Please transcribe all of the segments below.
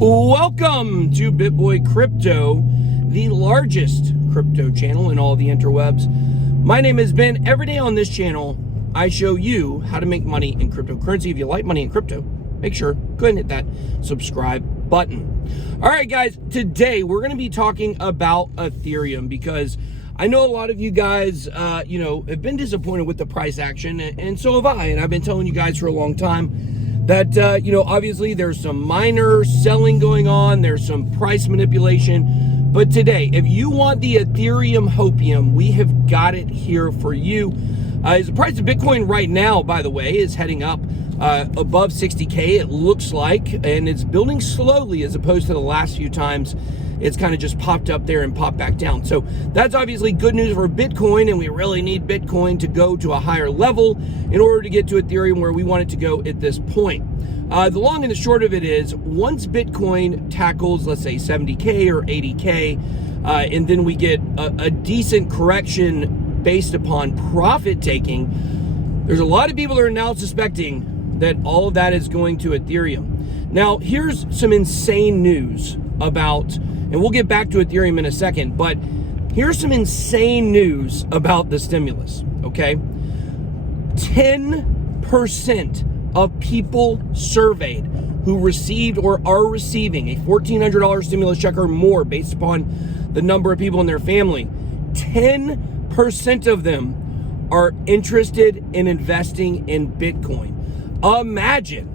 Welcome to BitBoy Crypto, the largest crypto channel in all the interwebs. My name is Ben. Every day on this channel, I show you how to make money in cryptocurrency. If you like money in crypto, make sure go ahead and hit that subscribe button. All right, guys, today we're going to be talking about Ethereum because I know a lot of you guys, have been disappointed with the price action, and so have I. And I've been telling you guys for a long time that, obviously there's some minor selling going on, there's some price manipulation. But today, if you want the Ethereum hopium, we have got it here for you. The price of Bitcoin right now, by the way, is heading up above 60K, it looks like, and it's building slowly as opposed to the last few times it's kind of just popped up there and popped back down. So that's obviously good news for Bitcoin, and we really need Bitcoin to go to a higher level in order to get to Ethereum where we want it to go at this point. The long and the short of it is, once Bitcoin tackles, let's say 70K or 80K, and then we get a decent correction based upon profit taking, there's a lot of people that are now suspecting that all of that is going to Ethereum. Now, here's some insane news about, and we'll get back to Ethereum in a second, but here's some insane news about the stimulus, okay? 10% of people surveyed who received or are receiving a $1,400 stimulus check or more based upon the number of people in their family, 10% of them are interested in investing in Bitcoin. Imagine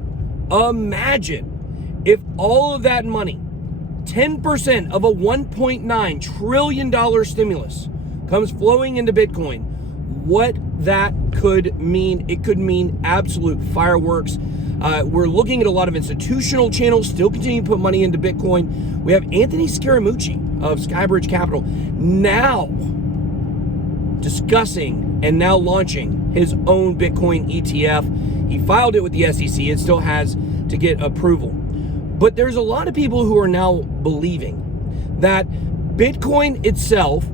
if all of that money, 10% of a $1.9 trillion stimulus comes flowing into Bitcoin, what that could mean. It could mean absolute fireworks. We're looking at a lot of institutional channels still continue to put money into Bitcoin. We have Anthony Scaramucci of Skybridge Capital now discussing and now launching his own Bitcoin ETF. He filed it with the SEC. It still has to get approval. But there's a lot of people who are now believing that Bitcoin itself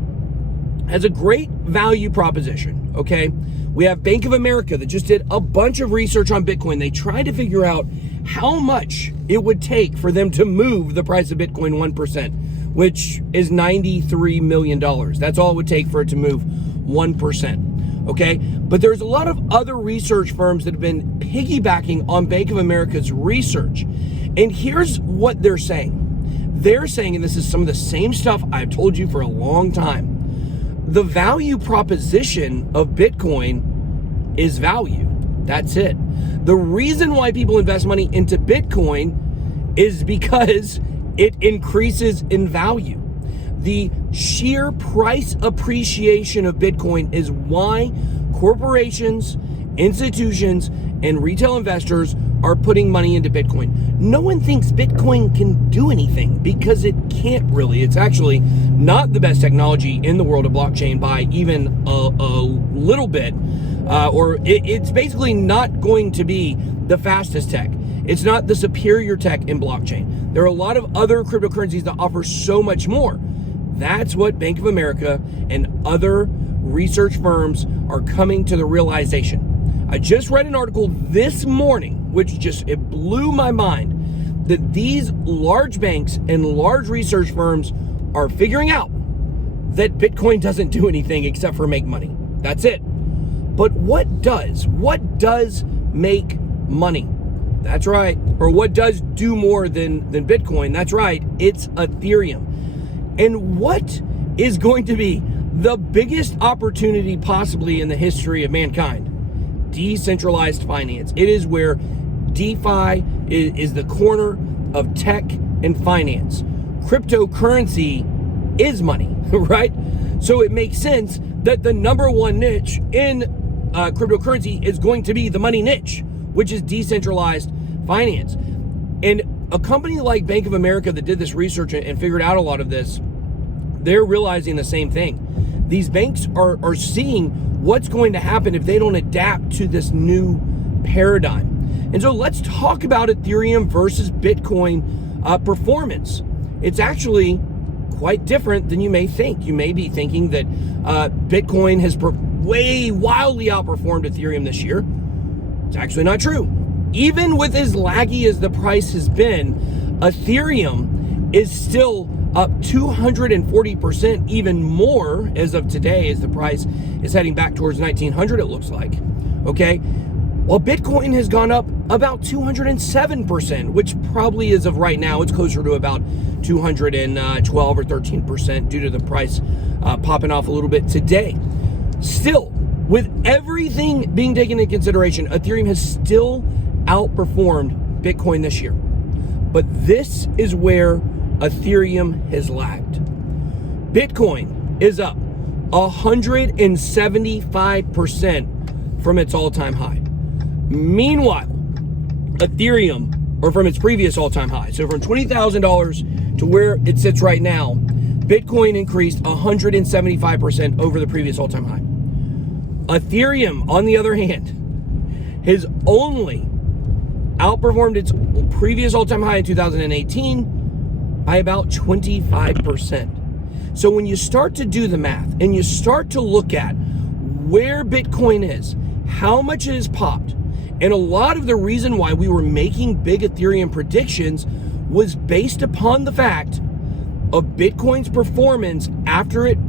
has a great value proposition, okay? We have Bank of America that just did a bunch of research on Bitcoin. They tried to figure out how much it would take for them to move the price of Bitcoin 1%, which is $93 million. That's all it would take for it to move 1%, okay? But there's a lot of other research firms that have been piggybacking on Bank of America's research. And here's what they're saying. They're saying, and this is some of the same stuff I've told you for a long time, the value proposition of Bitcoin is value. That's it. The reason why people invest money into Bitcoin is because it increases in value. The sheer price appreciation of Bitcoin is why corporations, institutions, and retail investors are putting money into Bitcoin. No one thinks Bitcoin can do anything because it can't really. It's actually not the best technology in the world of blockchain by even a little bit, it's basically not going to be the fastest tech. It's not the superior tech in blockchain. There are a lot of other cryptocurrencies that offer so much more. That's what Bank of America and other research firms are coming to the realization. I just read an article this morning, which it blew my mind, that these large banks and large research firms are figuring out that Bitcoin doesn't do anything except for make money. That's it. But what does? What does make money? That's right. Or what does do more than Bitcoin? That's right. It's Ethereum. And what is going to be the biggest opportunity possibly in the history of mankind? Decentralized finance. It is where DeFi is the corner of tech and finance. Cryptocurrency is money, right? So it makes sense that the number one niche in cryptocurrency is going to be the money niche, which is decentralized finance. And a company like Bank of America that did this research and figured out a lot of this, they're realizing the same thing. These banks are seeing what's going to happen if they don't adapt to this new paradigm. And so let's talk about Ethereum versus Bitcoin performance. It's actually quite different than you may think. You may be thinking that Bitcoin has wildly outperformed Ethereum this year. It's actually not true. Even with as laggy as the price has been, Ethereum is still up 240%, even more as of today, as the price is heading back towards 1900, it looks like. Okay, while Bitcoin has gone up about 207%, which probably is of right now, it's closer to about 212 or 13% due to the price popping off a little bit today. Still, with everything being taken into consideration, Ethereum has still outperformed Bitcoin this year. But this is where Ethereum has lagged. Bitcoin is up 175% from its all-time high. Meanwhile, Ethereum, or from its previous all-time high, so from $20,000 to where it sits right now, Bitcoin increased 175% over the previous all-time high. Ethereum, on the other hand, has only outperformed its previous all-time high in 2018 by about 25%. So when you start to do the math and you start to look at where Bitcoin is, how much it has popped, and a lot of the reason why we were making big Ethereum predictions was based upon the fact of Bitcoin's performance after it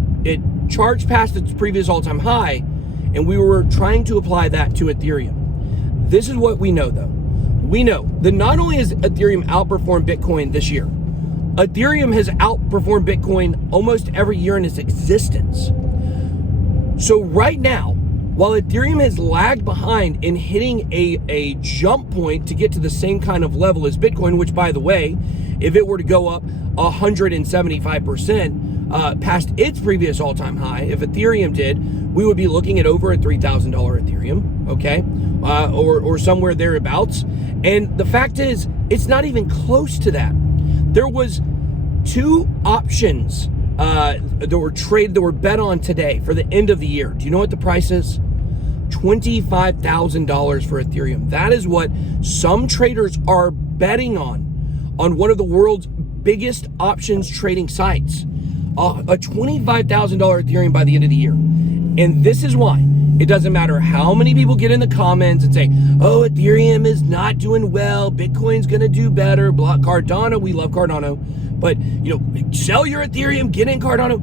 charged past its previous all-time high, and we were trying to apply that to Ethereum. This is what we know, though. We know that not only has Ethereum outperformed Bitcoin this year, Ethereum has outperformed Bitcoin almost every year in its existence. So right now, while Ethereum has lagged behind in hitting a jump point to get to the same kind of level as Bitcoin, which, by the way, if it were to go up 175% past its previous all-time high, if Ethereum did, we would be looking at over a $3,000 Ethereum, okay, or somewhere thereabouts. And the fact is, it's not even close to that. There was two options that were bet on today for the end of the year. Do you know what the price is? $25,000 for Ethereum. That is what some traders are betting on one of the world's biggest options trading sites. A $25,000 Ethereum by the end of the year. And this is why it doesn't matter how many people get in the comments and say, oh, Ethereum is not doing well, Bitcoin's gonna do better, blah, Cardano, we love Cardano, but sell your Ethereum, get in Cardano.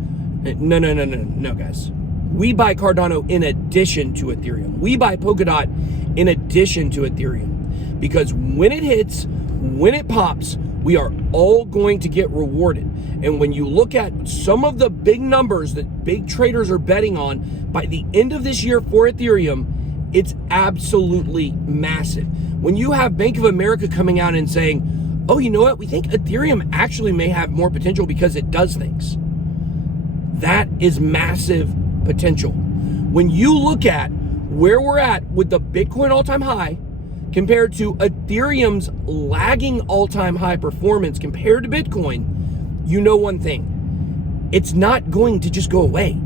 No, guys. We buy Cardano in addition to Ethereum. We buy Polkadot in addition to Ethereum, because when it hits, when it pops, we are all going to get rewarded. And when you look at some of the big numbers that big traders are betting on by the end of this year for Ethereum, it's absolutely massive. When you have Bank of America coming out and saying, oh, you know what? We think Ethereum actually may have more potential because it does things. That is massive potential. When you look at where we're at with the Bitcoin all-time high compared to Ethereum's lagging all-time high performance compared to Bitcoin, you know one thing. It's not going to just go away.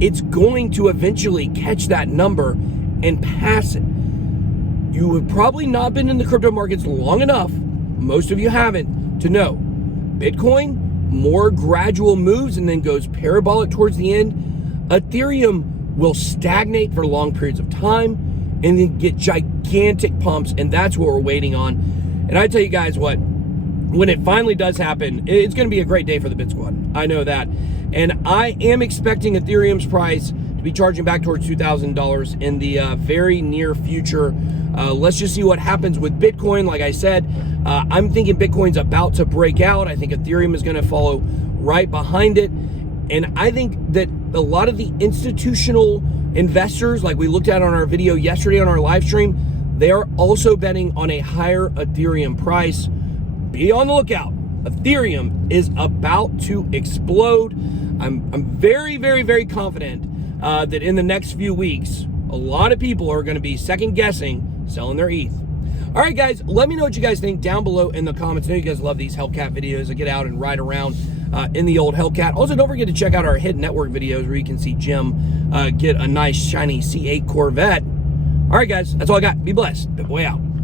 It's going to eventually catch that number and pass it. You have probably not been in the crypto markets long enough, most of you haven't, to know Bitcoin, more gradual moves and then goes parabolic towards the end. Ethereum will stagnate for long periods of time and then get gigantic pumps, and that's what we're waiting on. And I tell you guys what, when it finally does happen, it's going to be a great day for the BitSquad. I know that. And I am expecting Ethereum's price to be charging back towards $2,000 in the very near future. Let's just see what happens with Bitcoin. Like I said, I'm thinking Bitcoin's about to break out. I think Ethereum is going to follow right behind it. And I think that a lot of the institutional investors, like we looked at on our video yesterday on our live stream, they are also betting on a higher Ethereum price. Be on the lookout. Ethereum is about to explode. I'm very, very, very confident that in the next few weeks, a lot of people are going to be second guessing selling their ETH. All right, guys, let me know what you guys think down below in the comments. I know you guys love these Hellcat videos. I get out and ride around in the old Hellcat. Also, don't forget to check out our Hidden Network videos where you can see Jim get a nice shiny C8 Corvette. All right, guys, that's all I got. Be blessed. BitBoy out.